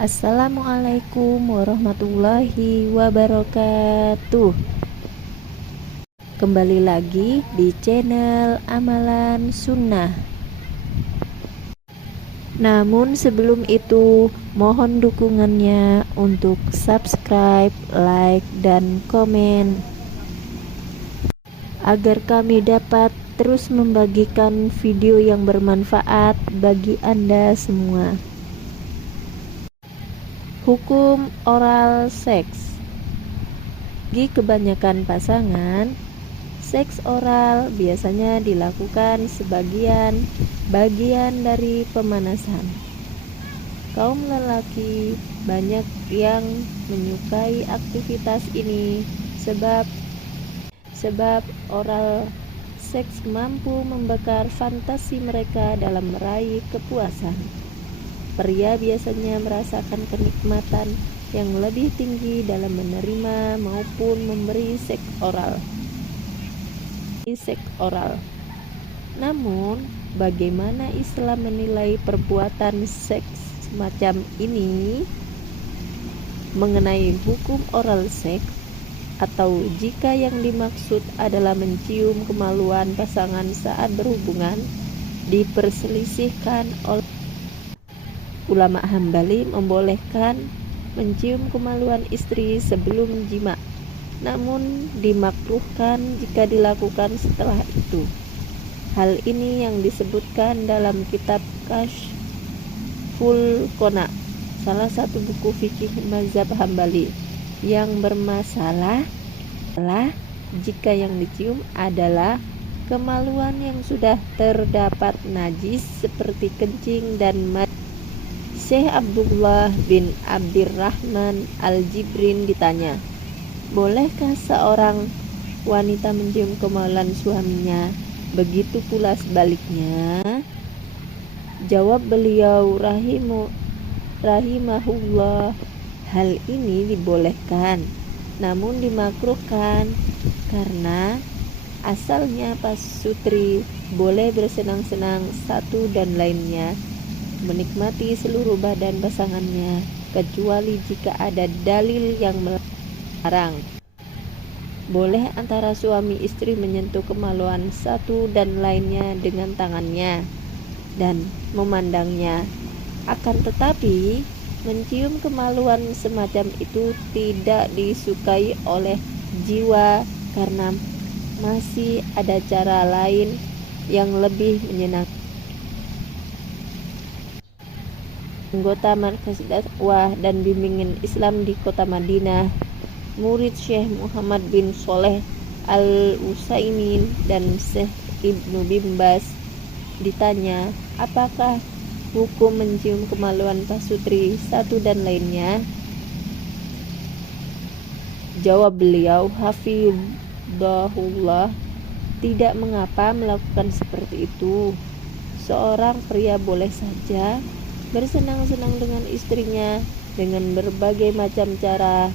Assalamualaikum warahmatullahi wabarakatuh. Kembali lagi di channel Amalan Sunnah. Namun sebelum itu, mohon dukungannya untuk subscribe, like, dan komen agar kami dapat terus membagikan video yang bermanfaat bagi Anda semua. Hukum oral seks. Bagi kebanyakan pasangan, seks oral biasanya dilakukan sebagian bagian dari pemanasan. Kaum lelaki banyak yang menyukai aktivitas ini sebab oral seks mampu membakar fantasi mereka dalam meraih kepuasan. Pria biasanya merasakan kenikmatan yang lebih tinggi dalam menerima maupun memberi seks oral. Namun, bagaimana Islam menilai perbuatan seks semacam ini? Mengenai hukum oral seks, atau jika yang dimaksud adalah mencium kemaluan pasangan saat berhubungan, diperselisihkan oleh ulama Hambali membolehkan mencium kemaluan istri sebelum jima, namun dimakruhkan jika dilakukan setelah itu. Hal ini yang disebutkan dalam kitab Kashful Qona, salah satu buku fikih mazhab Hambali, yang bermasalah jika yang dicium adalah kemaluan yang sudah terdapat najis seperti kencing dan mani. Syekh Abdullah bin Abdirrahman Al-Jibrin ditanya, bolehkah seorang wanita mencium kemaluan suaminya, begitu pula sebaliknya? Jawab beliau rahimahullah, hal ini dibolehkan, namun dimakruhkan karena asalnya pasutri boleh bersenang-senang satu dan lainnya menikmati seluruh badan pasangannya, kecuali jika ada dalil yang melarang. Boleh antara suami istri menyentuh kemaluan satu dan lainnya dengan tangannya dan memandangnya. Akan tetapi, mencium kemaluan semacam itu tidak disukai oleh jiwa karena masih ada cara lain yang lebih menyenangkan. Anggota Markas Dakwah dan Bimbingan Islam di Kota Madinah, murid Syekh Muhammad bin Shaleh Al-Utsaimin dan Syekh Ibnu bin Baz ditanya, apakah hukum mencium kemaluan pasutri satu dan lainnya? Jawab beliau, hafizahullah, tidak mengapa melakukan seperti itu. Seorang pria boleh saja bersenang-senang dengan istrinya dengan berbagai macam cara.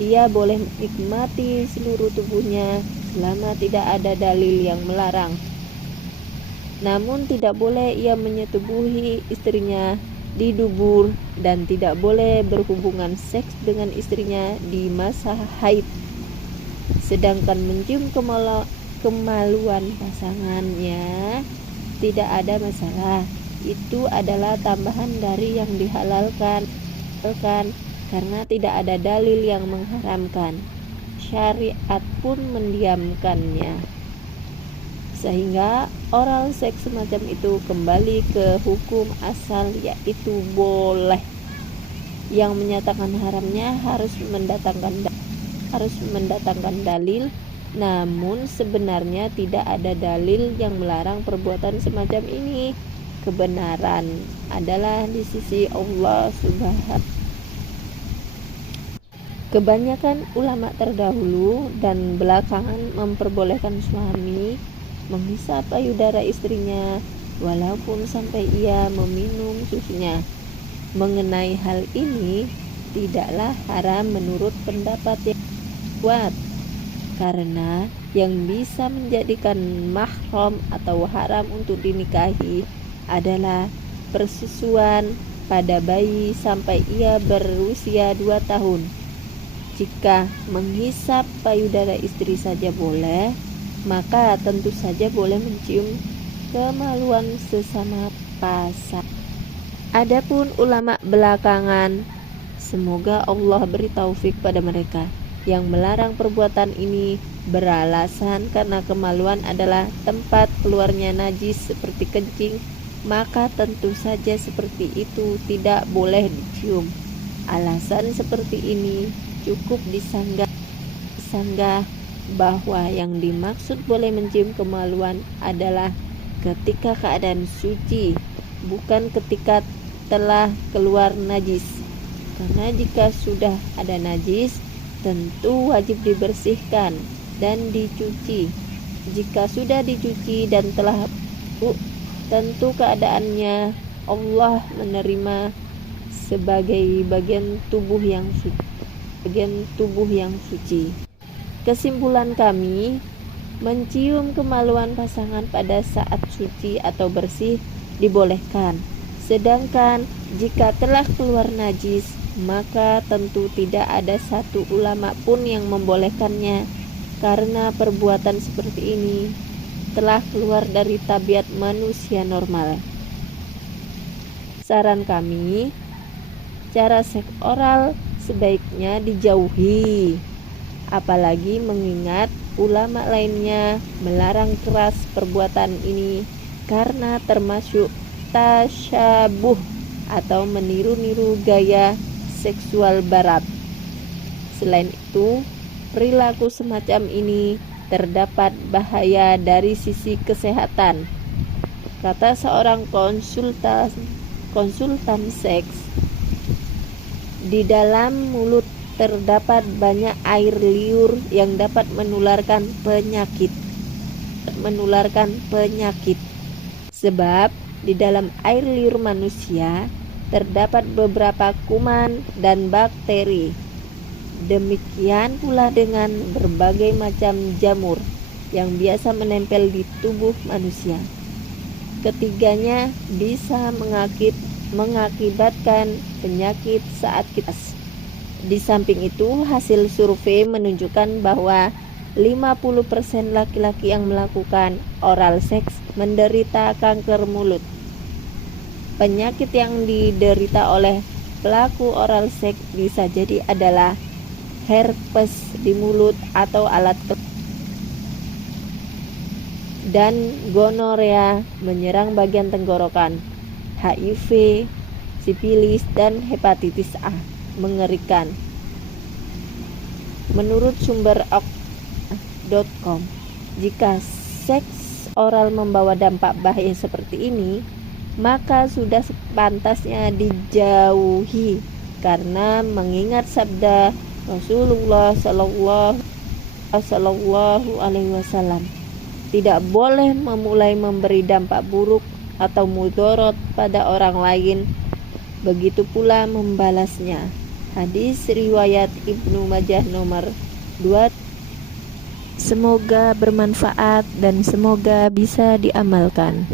Ia boleh menikmati seluruh tubuhnya selama tidak ada dalil yang melarang. Namun tidak boleh ia menyetubuhi istrinya di dubur dan tidak boleh berhubungan seks dengan istrinya di masa haid. Sedangkan mencium kemaluan pasangannya tidak ada masalah. Itu adalah tambahan dari yang dihalalkan karena tidak ada dalil yang mengharamkan. Syariat pun mendiamkannya, sehingga oral seks semacam itu kembali ke hukum asal, yaitu boleh. Yang menyatakan haramnya harus mendatangkan dalil, namun sebenarnya tidak ada dalil yang melarang perbuatan semacam ini. Kebenaran adalah di sisi Allah Subhanahu. Kebanyakan ulama terdahulu dan belakangan memperbolehkan suami menghisap payudara istrinya walaupun sampai ia meminum susunya. Mengenai hal ini tidaklah haram menurut pendapat yang kuat, karena yang bisa menjadikan mahram atau haram untuk dinikahi adalah persusuan pada bayi sampai ia berusia 2 tahun. Jika menghisap payudara istri saja boleh, maka tentu saja boleh mencium kemaluan sesama pasangan. Adapun ulama belakangan, semoga Allah beri taufik pada mereka, yang melarang perbuatan ini beralasan karena kemaluan adalah tempat keluarnya najis seperti kencing, maka tentu saja seperti itu tidak boleh dicium. Alasan seperti ini cukup disanggah bahwa yang dimaksud boleh mencium kemaluan adalah ketika keadaan suci, bukan ketika telah keluar najis. Karena jika sudah ada najis, tentu wajib dibersihkan dan dicuci. Jika sudah dicuci dan telah tentu keadaannya Allah menerima sebagai bagian tubuh yang suci. Kesimpulan kami, mencium kemaluan pasangan pada saat suci atau bersih dibolehkan. Sedangkan jika telah keluar najis, maka tentu tidak ada satu ulama pun yang membolehkannya, karena perbuatan seperti ini telah keluar dari tabiat manusia normal. Saran kami, cara seks oral sebaiknya dijauhi, apalagi mengingat ulama lainnya melarang keras perbuatan ini karena termasuk tasyabuh atau meniru-niru gaya seksual barat. Selain itu, perilaku semacam ini terdapat bahaya dari sisi kesehatan. Kata seorang konsultan seks, di dalam mulut terdapat banyak air liur yang dapat menularkan penyakit. Sebab di dalam air liur manusia terdapat beberapa kuman dan bakteri. Demikian pula dengan berbagai macam jamur yang biasa menempel di tubuh manusia. Ketiganya bisa mengakibatkan penyakit saat kita. Di samping itu, hasil survei menunjukkan bahwa 50% laki-laki yang melakukan oral seks menderita kanker mulut. Penyakit yang diderita oleh pelaku oral seks bisa jadi adalah herpes di mulut atau alat dan gonorea menyerang bagian tenggorokan, HIV, sifilis, dan hepatitis A. Mengerikan. Menurut sumber ok.com, jika seks oral membawa dampak bahaya seperti ini, maka sudah sepantasnya dijauhi, karena mengingat sabda Rasulullah Sallallahu Alaihi Wasallam, tidak boleh memulai memberi dampak buruk atau mudarat pada orang lain, begitu pula membalasnya. Hadis riwayat Ibnu Majah nomor 2. Semoga bermanfaat dan semoga bisa diamalkan.